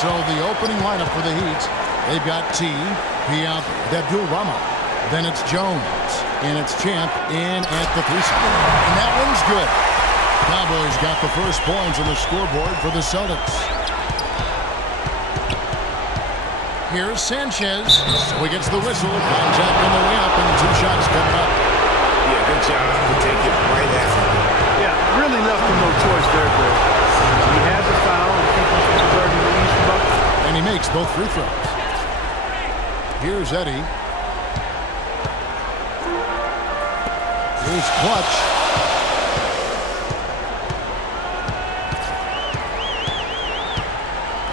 So the opening lineup for the Heat, they've got T, Piap, Abdul-Rahman. Then it's Jones, and it's Champ in at the 3 spot. And that one's good. Cowboys got the first points on the scoreboard for the Celtics. Here's Sanchez. So he gets the whistle. Contact on the way up, and 2 shots coming up. Yeah, good job to take it right after. Yeah, really left him no choice there, Greg. He had the foul and keep him from converting the easy bucket. And he makes both free throws. Here's Eddie. Here's Clutch.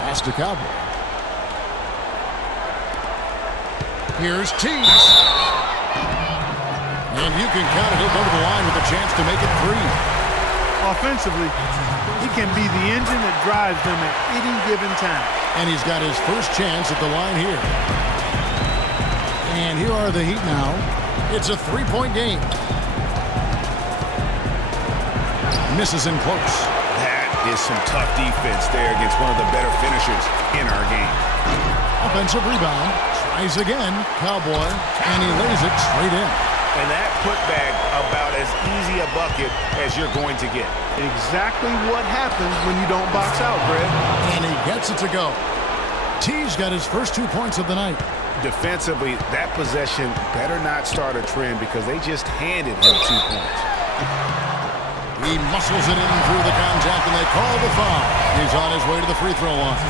Pass to Cowboy. Here's Tease. And you can count it. He'll go to the line with a chance to make it 3. Offensively, he can be the engine that drives them at any given time. And he's got his first chance at the line here. And here are the Heat now. It's a 3-point game. Misses in close. That is some tough defense there against one of the better finishers in our game. Offensive rebound. Tries again. Cowboy. And he lays it straight in. And that putback about as easy a bucket as you're going to get. Exactly what happens when you don't box out, Greg. And he gets it to go. T's got his first 2 points of the night. Defensively, that possession better not start a trend because they just handed him 2 points. He muscles it in through the contact, and they call the foul. He's on his way to the free throw line.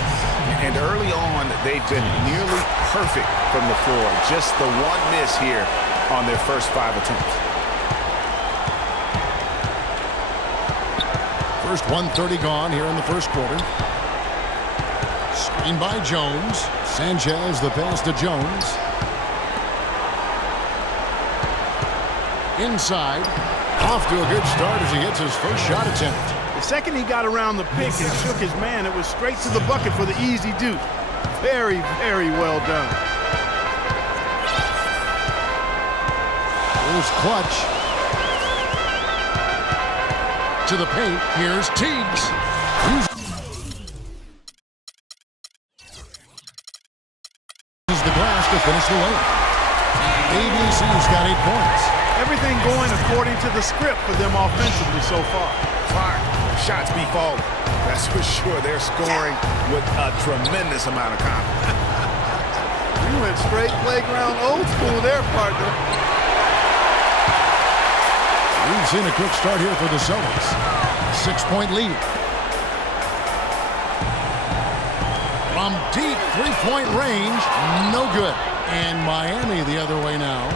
And early on, they've been nearly perfect from the floor. Just the one miss here on their first 5 attempts. First 1:30 gone here in the first quarter. Screen by Jones. Sanchez, the pass to Jones. Inside. Off to a good start as he hits his first shot attempt. The second he got around the pick and shook his man, it was straight to the bucket for the easy deuce. Very, very well done. Here's Clutch. To the paint. Here's Teagues. Uses the glass to finish the lane. ABC's got 8 points. Everything going according to the script for them offensively so far. Fire. Shots be falling. That's for sure. They're scoring with a tremendous amount of confidence. You went straight playground old school there, partner. We've seen a quick start here for the Celtics. 6-point lead. From deep 3-point range, no good. And Miami the other way now.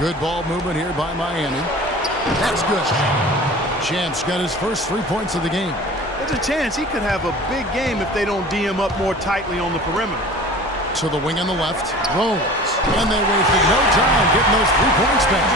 Good ball movement here by Miami. That's good. Champ's got his first 3 points of the game. There's a chance he could have a big game if they don't D him up more tightly on the perimeter. To the wing on the left, rolls. And they wasted no time getting those 3 points back.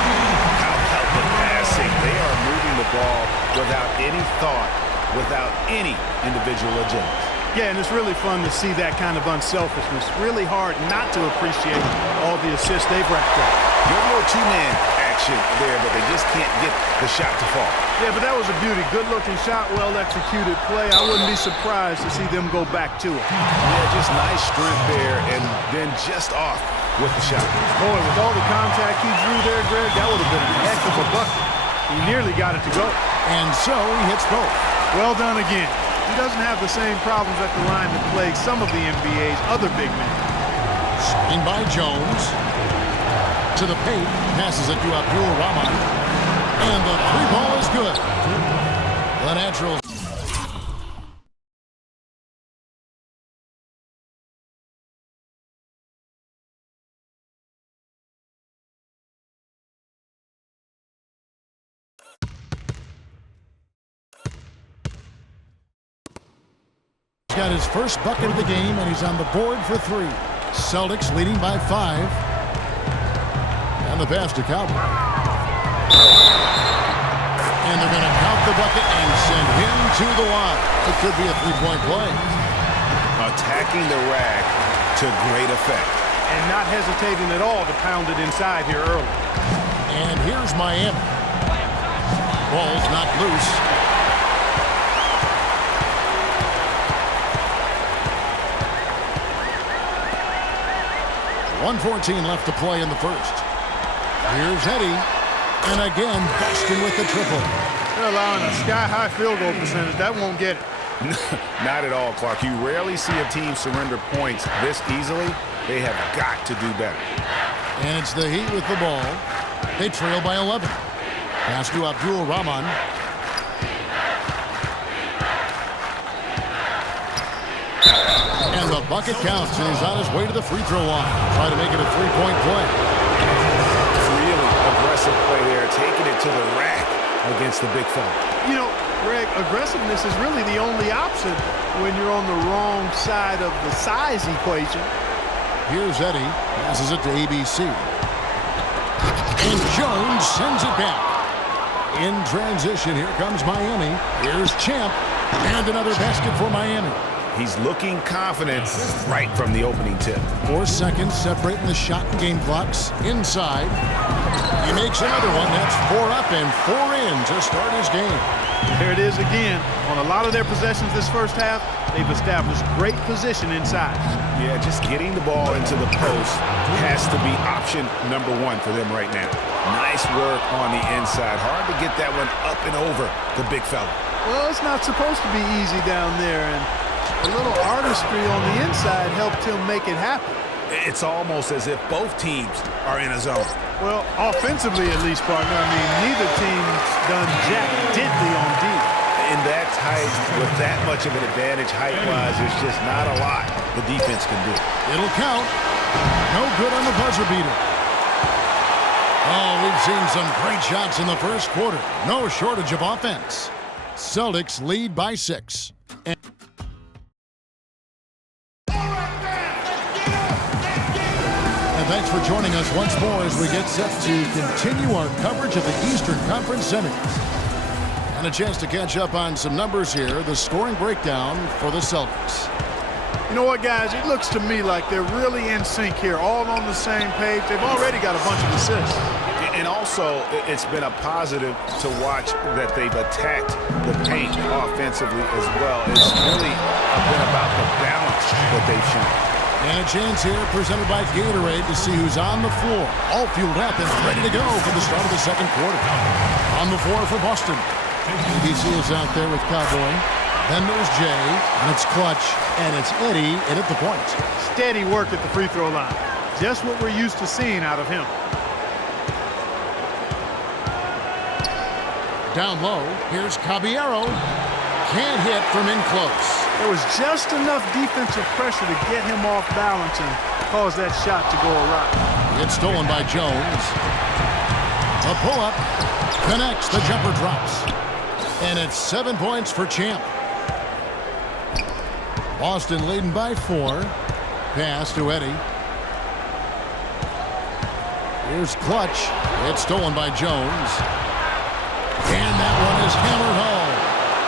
How about the passing? They are moving the ball without any thought, without any individual agenda. Yeah, and it's really fun to see that kind of unselfishness. Really hard not to appreciate all the assists they've racked up. Good little 2-man action there, but they just can't get the shot to fall. Yeah, but that was a beauty. Good-looking shot, well-executed play. I wouldn't be surprised to see them go back to it. Yeah, just nice strength there, and then just off with the shot. Boy, with all the contact he drew there, Greg, that would have been a heck of a bucket. He nearly got it to go. And so he hits both. Well done again. He doesn't have the same problems at the line that plague some of the NBA's other big men. Screen by Jones. To the paint. Passes it to Abdul-Rahman. And the 3-ball is good. The Naturals. Got his first bucket of the game, and he's on the board for 3. Celtics leading by 5. And the pass to Cowboy. And they're going to count the bucket and send him to the line. It could be a 3-point play. Attacking the rack to great effect. And not hesitating at all to pound it inside here early. And here's Miami. Ball's not loose. 1:14 left to play in the first. Here's Eddie. And again, Boston with the triple. They're allowing a sky-high field goal percentage. That won't get it. Not at all, Clark. You rarely see a team surrender points this easily. They have got to do better. And it's the Heat with the ball. They trail by 11. Pass to Abdul Rahman. And the bucket counts, and he's on his way to the free throw line. Try to make it a three-point play. Really aggressive play there, taking it to the rack against the big fella. You know, Greg, aggressiveness is really the only option when you're on the wrong side of the size equation. Here's Eddie. Passes it to ABC. And Jones sends it back. In transition, here comes Miami. Here's Champ. And another basket for Miami. He's looking confident right from the opening tip. 4 seconds separating the shot and game clocks. Inside. He makes another one. That's 4 up and 4 in to start his game. There it is again. On a lot of their possessions this first half, they've established great position inside. Yeah, just getting the ball into the post has to be option number 1 for them right now. Nice work on the inside. Hard to get that one up and over the big fella. Well, it's not supposed to be easy down there, and a little artistry on the inside helped him make it happen. It's almost as if both teams are in a zone. Well, offensively at least, partner. I mean, neither team's done jack diddly on D. In that tight, with that much of an advantage height-wise, there's just not a lot the defense can do. It'll count. No good on the buzzer beater. Oh, we've seen some great shots in the first quarter. No shortage of offense. Celtics lead by 6. Thanks for joining us once more as we get set to continue our coverage of the Eastern Conference Semis. And a chance to catch up on some numbers here. The scoring breakdown for the Celtics. You know what, guys? It looks to me like they're really in sync here, all on the same page. They've already got a bunch of assists. And also, it's been a positive to watch that they've attacked the paint offensively as well. It's really been about the balance that they've shown. And a chance here presented by Gatorade to see who's on the floor. All fueled up and ready to go for the start of the second quarter. On the floor for Boston. ABC is out there with Cowboy. Then there's Jay, and it's Clutch, and it's Eddie in at the point. Steady work at the free throw line. Just what we're used to seeing out of him. Down low, here's Caballero. Can't hit from in close. There was just enough defensive pressure to get him off balance and cause that shot to go awry. It's stolen by Jones. A pull-up. Connects. The jumper drops. And it's 7 points for Champ. Boston leading by 4. Pass to Eddie. Here's Clutch. It's stolen by Jones. And that one is hammered home.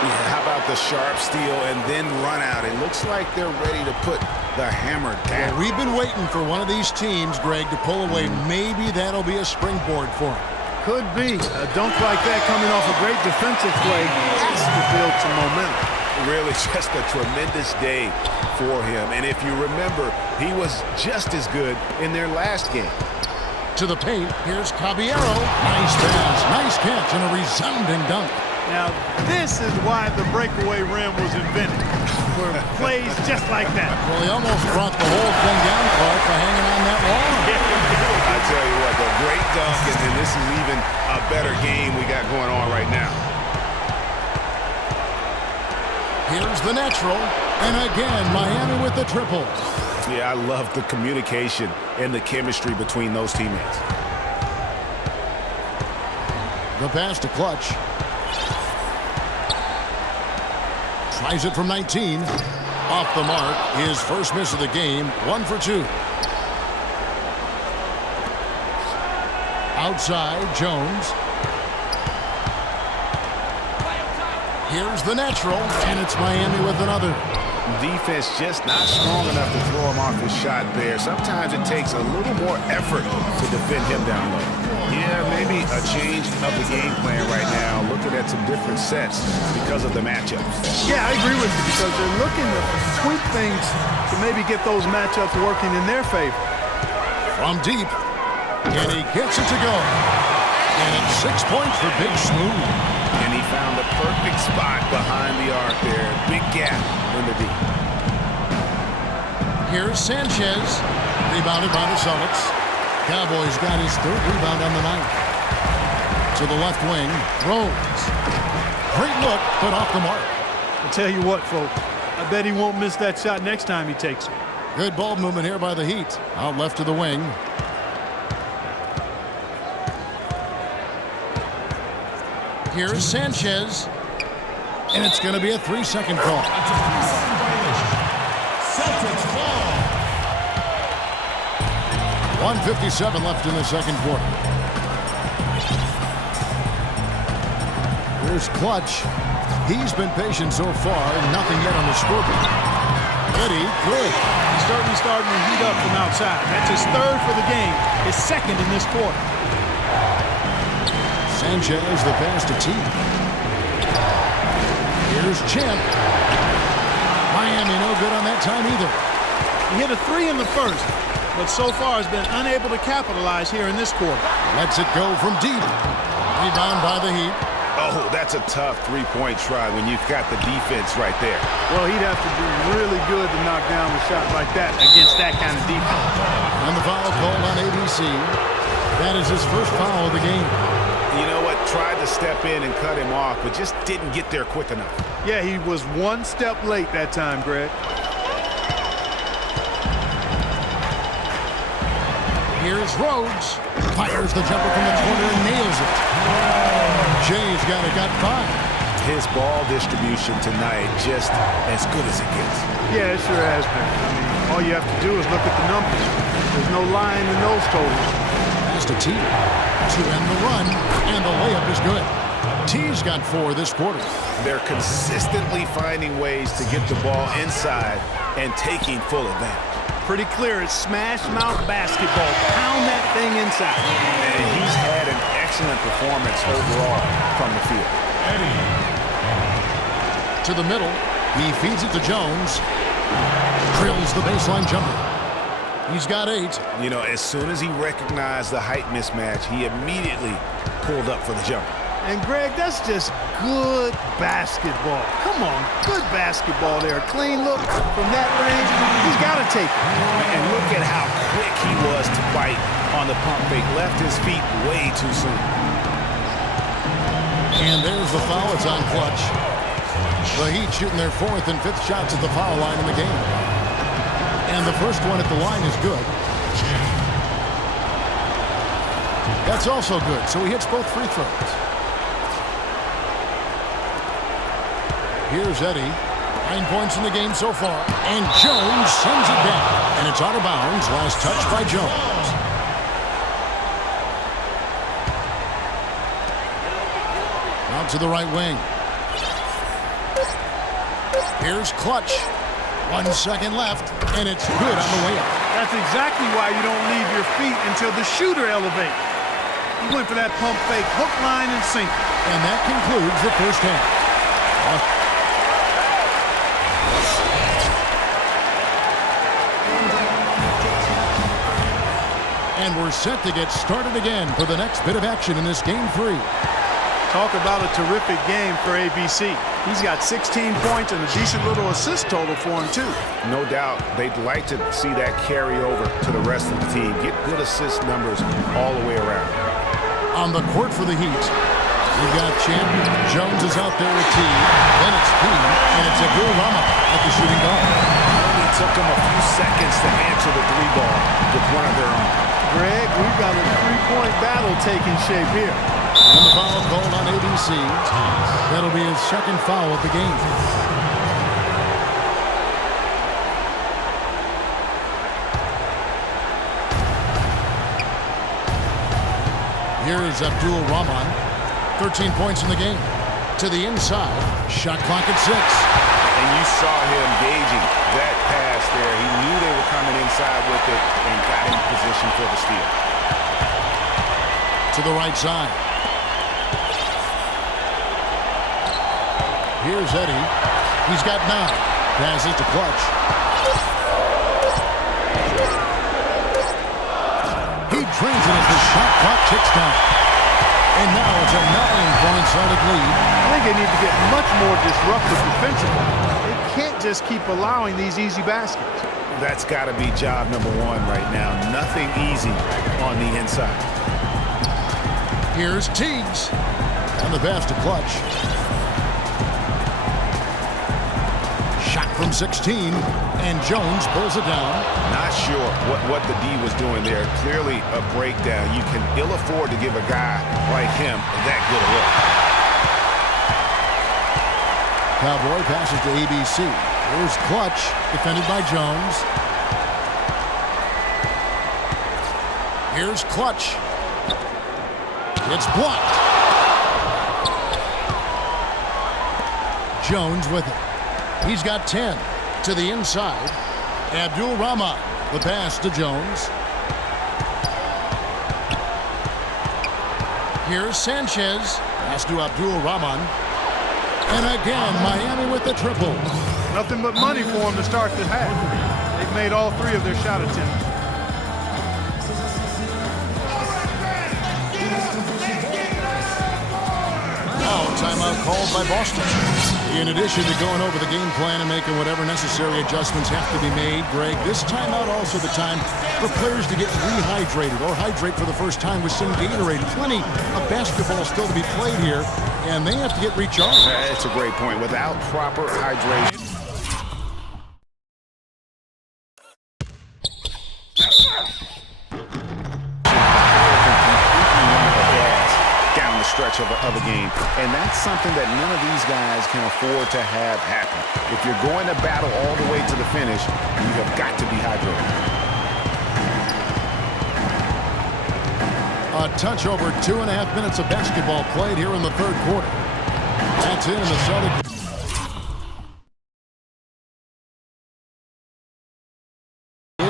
Yeah, how about the sharp steal and then run out? It looks like they're ready to put the hammer down. Well, we've been waiting for one of these teams, Greg, to pull away. Maybe that'll be a springboard for them. Could be. A dunk like that coming off a great defensive play has to build some momentum. Really just a tremendous day for him. And if you remember, he was just as good in their last game. To the paint, here's Caballero. Nice pass, nice catch, and a resounding dunk. Now, this is why the breakaway rim was invented, for plays just like that. Well, he almost brought the whole thing down, Clark, by hanging on that wall. I tell you what, a great dunk, and this is even a better game we got going on right now. Here's the natural, and again, Miami with the triple. Yeah, I love the communication and the chemistry between those teammates. The pass to Clutch. Tries it from 19. Off the mark. His first miss of the game. 1 for 2. Outside, Jones. Here's the natural, and it's Miami with another. Defense just not strong enough to throw him off his shot there. Sometimes it takes a little more effort to defend him down low. Yeah, maybe a change of the game plan right now, looking at some different sets because of the matchups. Yeah, I agree with you because they're looking to tweak things to maybe get those matchups working in their favor. from deep. And he gets it to go. And it's 6 points for Big Smooth. And he found the perfect spot behind the arc there. Big gap in the deep. Here's Sanchez. Rebounded by the Celtics. Cowboys got his third rebound on the night. To the left wing, Rose. Great look, but off the mark. I'll tell you what, folks. I bet he won't miss that shot next time he takes it. Good ball movement here by the Heat. Out left to the wing. Here's Sanchez. And it's going to be a 3-second call. That's a 3-second violation. Celtics ball. 1:57 left in the second quarter. Here's Clutch. He's been patient so far. Nothing yet on the scoreboard. Eddie, good. He's certainly starting to heat up from outside. That's his third for the game. His second in this quarter. Sanchez, the pass to T. Here's Champ. Miami no good on that time either. He hit a 3 in the first, but so far has been unable to capitalize here in this quarter. Lets it go from deep. Rebound by the Heat. Oh, that's a tough three-point try when you've got the defense right there. Well, he'd have to be really good to knock down a shot like that against that kind of defense. And the foul called on ABC. That is his first foul of the game. You know what? Tried to step in and cut him off, but just didn't get there quick enough. Yeah, he was one step late that time, Greg. Here's Rhodes. Fires the jumper from the corner and nails it. Jay's got five. His ball distribution tonight just as good as it gets. Yeah, it sure has been. I mean, all you have to do is look at the numbers. There's no lying in those totals. Pass to T. To end the run, and the layup is good. T's got 4 this quarter. They're consistently finding ways to get the ball inside and taking full advantage. Pretty clear it's smash mouth basketball. Pound that thing inside. And he's had an excellent performance overall from the field. To the middle. He feeds it to Jones. Drills the baseline jumper. He's got 8. You know, as soon as he recognized the height mismatch, he immediately pulled up for the jumper. And, Greg, that's just good basketball. Come on, good basketball there. A clean look from that range. He's got to take it. And look at how quick he was to bite on the pump fake. Left his feet way too soon. And there's the foul. It's on Clutch. The Heat shooting their 4th and 5th shots at the foul line in the game. And the first one at the line is good. That's also good, so he hits both free throws. Here's Eddie. 9 points in the game so far. And Jones sends it down. And it's out of bounds. Last touch by Jones. Out to the right wing. Here's Clutch. 1 second left, and it's good on the way up. That's exactly why you don't leave your feet until the shooter elevates. He went for that pump fake, hook, line, and sinker. And that concludes the first half. And we're set to get started again for the next bit of action in this game 3. Talk about a terrific game for ABC. He's got 16 points and a decent little assist total for him, too. No doubt they'd like to see that carry over to the rest of the team. Get good assist numbers all the way around. On the court for the Heat, we've got Champ. Jones is out there with T. Then it's P. And it's Abdul-Rahman at the shooting guard. It took them a few seconds to answer the 3-ball with one of their own. Greg, we've got a 3-point battle taking shape here. And the foul called on ABC. That'll be his second foul of the game. Here is Abdul-Rahman. 13 points in the game. To the inside. Shot clock at 6. And you saw him gauging that pass there. He knew they were coming inside with it and got in position for the steal. To the right side. Here's Eddie. He's got 9. Passes to Clutch. trains it as the shot clock ticks down. And now it's a 9-point Celtic lead. I think they need to get much more disruptive defensively. They can't just keep allowing these easy baskets. That's got to be job number one right now. Nothing easy on the inside. Here's Teagues. And the pass to Clutch. Shot from 16. And Jones pulls it down. Not sure what the D was doing there. Clearly a breakdown. You can ill afford to give a guy like him that good a look. Cowboy passes to ABC. Here's Clutch, defended by Jones. Here's Clutch. It's blocked. Jones with it. He's got 10. To the inside. Abdul-Rahman. The pass to Jones. Here's Sanchez. Pass to Abdul-Rahman. And again, Miami with the triple. Nothing but money for them to start the half. They've made all three of their shot attempts. Now, timeout called by Boston. In addition to going over the game plan and making whatever necessary adjustments have to be made, Greg, this timeout also the time for players to get rehydrated or hydrate for the first time with some Gatorade. Plenty of basketball still to be played here, and they have to get recharged. That's a great point. Without proper hydration. Stretch of a game, and that's something that none of these guys can afford to have happen. If you're going to battle all the way to the finish, you have got to be hydrated. A touch over 2.5 minutes of basketball played here in the third quarter. That's it, and the Celtics.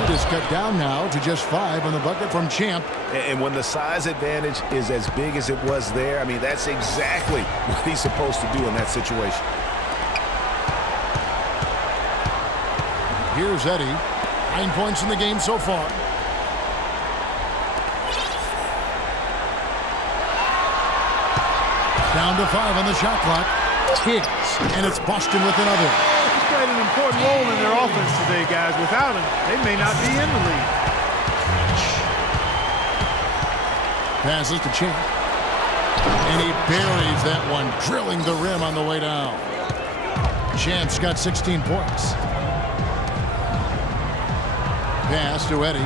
Is cut down now to just 5 on the bucket from Champ. And when the size advantage is as big as it was there, I mean, that's exactly what he's supposed to do in that situation. Here's Eddie. 9 points in the game so far. Down to 5 on the shot clock. Higgs, and it's Boston with another. He's played an important role in their offense today, guys. Without him, they may not be in the league. Passes to Champ. And he buries that one, drilling the rim on the way down. Champ's got 16 points. Pass to Eddie.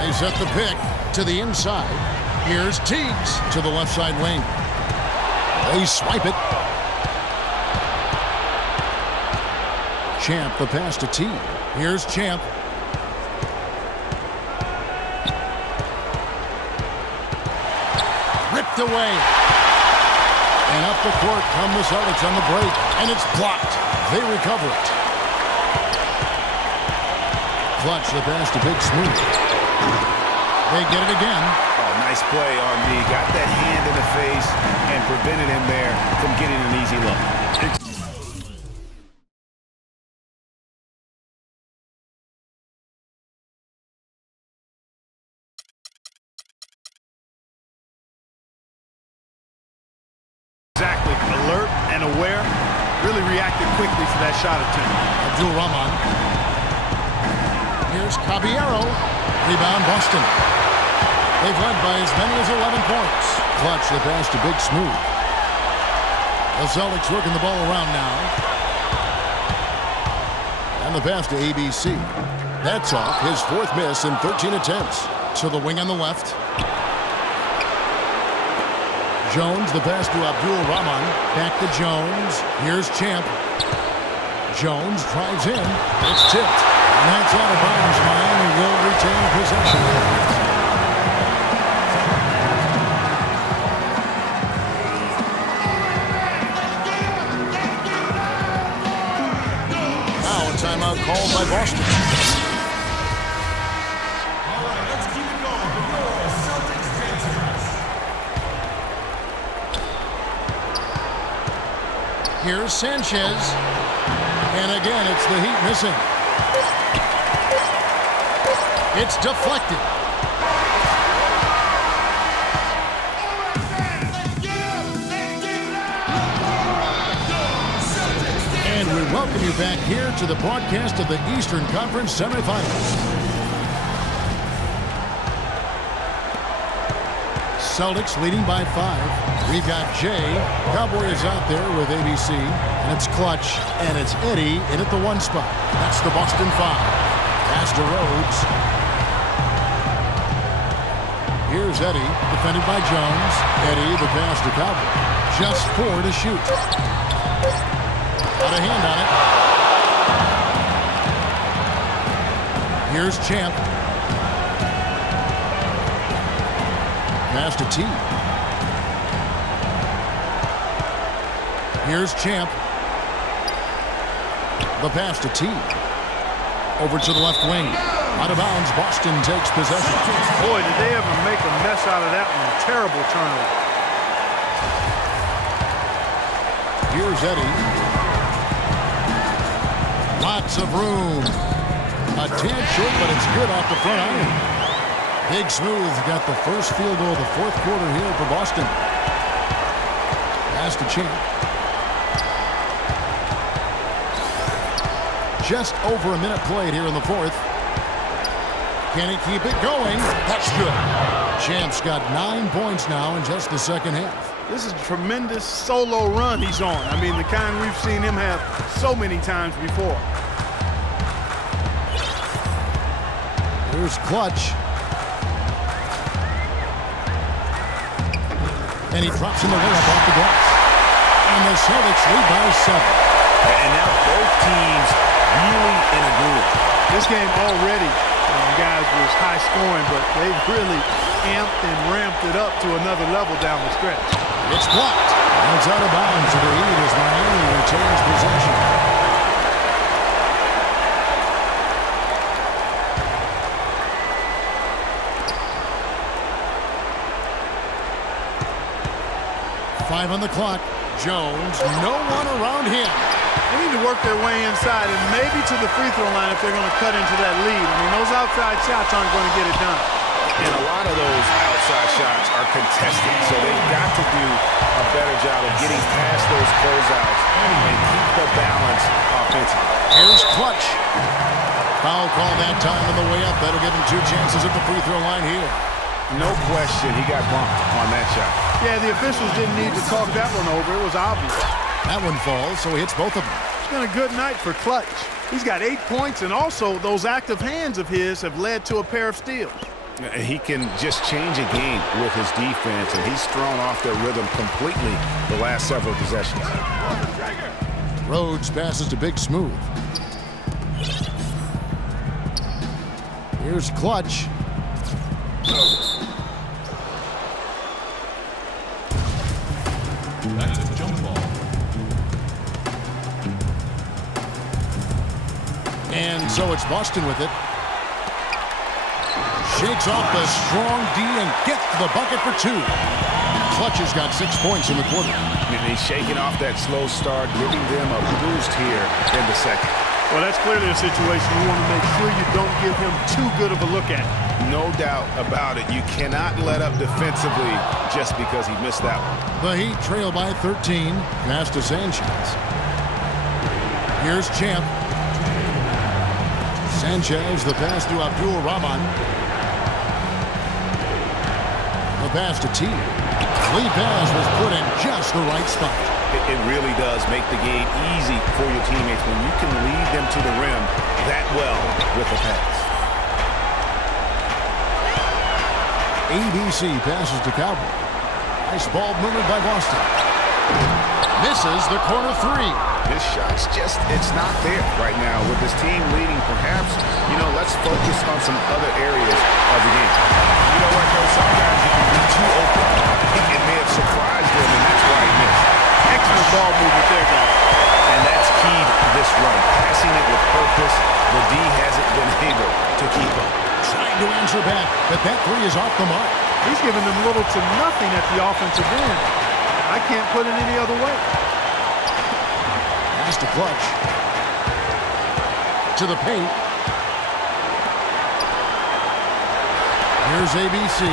They set the pick to the inside. Here's Teagues to the left side lane. They swipe it. Champ, the pass to T. Here's Champ. Ripped away. And up the court come the Celtics on the break. And it's blocked. They recover it. Clutch, the pass to Big Smooth. They get it again. Oh, nice play on D. Got that hand in the face and prevented him there from getting an easy look. Exactly. Alert and aware. Really reacted quickly to that shot attempt. Abdul-Rahman. Here's Caballero. Rebound Boston. They've led by as many as 11 points. Clutch the pass to Big Smooth. The Celtics working the ball around now. And the pass to ABC. That's off his 4th miss in 13 attempts. To the wing on the left. Jones, the pass to Abdul-Rahman. Back to Jones. Here's Champ. Jones drives in. It's tipped. And that's out of bounds. Miami will retain possession. Now a timeout called by Boston. All right, let's keep it going for your Celtics dancers. Here's Sanchez. And again, it's the Heat missing. It's deflected. And we welcome you back here to the broadcast of the Eastern Conference semifinals. Celtics leading by 5. We've got Jay. Cowboy is out there with ABC. And it's Clutch. And it's Eddie in at the 1 spot. That's the Boston 5. Pass to Rhodes. Here's Eddie, defended by Jones. Eddie, the pass to Cowboy. Just 4 to shoot. Got a hand on it. Here's Champ. Pass to T. Here's Champ. The pass to T. Over to the left wing. Out of bounds, Boston takes possession. Boy, did they ever make a mess out of that one. Terrible turnover. Here's Eddie. Lots of room. A tad short, but it's good off the front iron. Big Smooth got the first field goal of the 4th quarter here for Boston. Pass to Champ. Just over a minute played here in the 4th. Can he keep it going? That's good. Champ's got 9 points now in just the second half. This is a tremendous solo run he's on. I mean, the kind we've seen him have so many times before. Here's Clutch. And he drops in the layup off the glass. And the Celtics lead by 7. And now both teams really in a groove. This game already, guys, was high scoring, but they've really amped and ramped it up to another level down the stretch. It's blocked. And it's out of bounds to the Heat as Miami retains possession. Five on the clock. Jones, no one around him. They need to work their way inside and maybe to the free throw line if they're going to cut into that lead. I mean, those outside shots aren't going to get it done. And a lot of those outside shots are contested, so they've got to do a better job of getting past those closeouts and keep the balance offensively. Here's Clutch. Foul call that time on the way up. That'll give him 2 chances at the free throw line here. No question he got bumped on that shot. Yeah, the officials didn't need to talk that one over. It was obvious. That one falls, so he hits both of them. It's been a good night for Clutch. He's got 8 points, and also those active hands of his have led to a pair of steals. He can just change a game with his defense, and he's thrown off their rhythm completely the last several possessions. Rhodes passes to Big Smooth. Here's Clutch. That's a jump ball. And so it's Boston with it. Shakes off the strong D and gets to the bucket for 2. Clutch has got 6 points in the quarter. And he's shaking off that slow start, giving them a boost here in the second. Well, that's clearly a situation you want to make sure you don't give him too good of a look at. No doubt about it. You cannot let up defensively just because he missed that one. The Heat trail by 13. Pass to Sanchez. Here's Champ. Sanchez, the pass to Abdul-Rahman. The pass to T. Lead pass was put in just the right spot. It really does make the game easy for your teammates when you can lead them to the rim that well with a pass. ABC passes to Cowboy. Nice ball movement by Boston. Misses the corner 3. This shot's just, it's not there right now. With this team leading, perhaps, let's focus on some other areas of the game. You know what, though? Sometimes you can be too open. I think it may have surprised them, and that's why he missed. Excellent ball movement there, guys. And that's key to this run. Passing it with purpose, the D hasn't been able to keep up. Trying to answer back, but that 3 is off the mark. He's giving them little to nothing at the offensive end. I can't put it any other way. Pass to Clutch. To the paint. Here's ABC.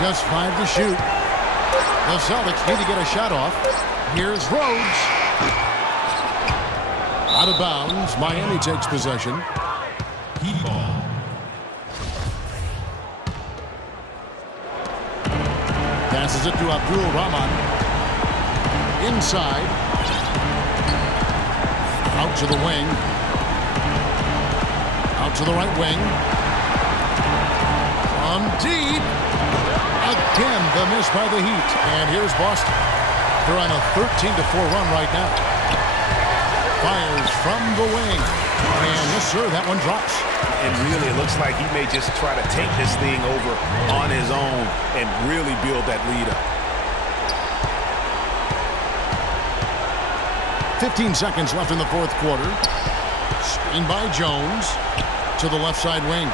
Just 5 to shoot. The Celtics need to get a shot off. Here's Rhodes. Out of bounds. Miami takes possession. Heat ball. Passes it to Abdul-Rahman. Inside. Out to the wing. Out to the right wing. From deep. Again, the miss by the Heat. And here's Boston. They're on a 13-4 run right now. Fires from the wing. And yes, sir, that one drops. And really, it looks like he may just try to take this thing over on his own and really build that lead up. 15 seconds left in the fourth quarter. Screen by Jones to the left side wing.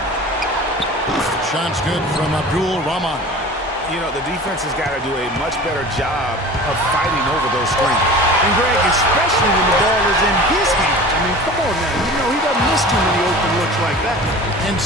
Shot's good from Abdul-Rahman. You know, the defense has got to do a much better job of fighting over those screens. And Greg, especially when the ball is in his hands. I mean, come on now. You know, he doesn't miss too many open looks like that. And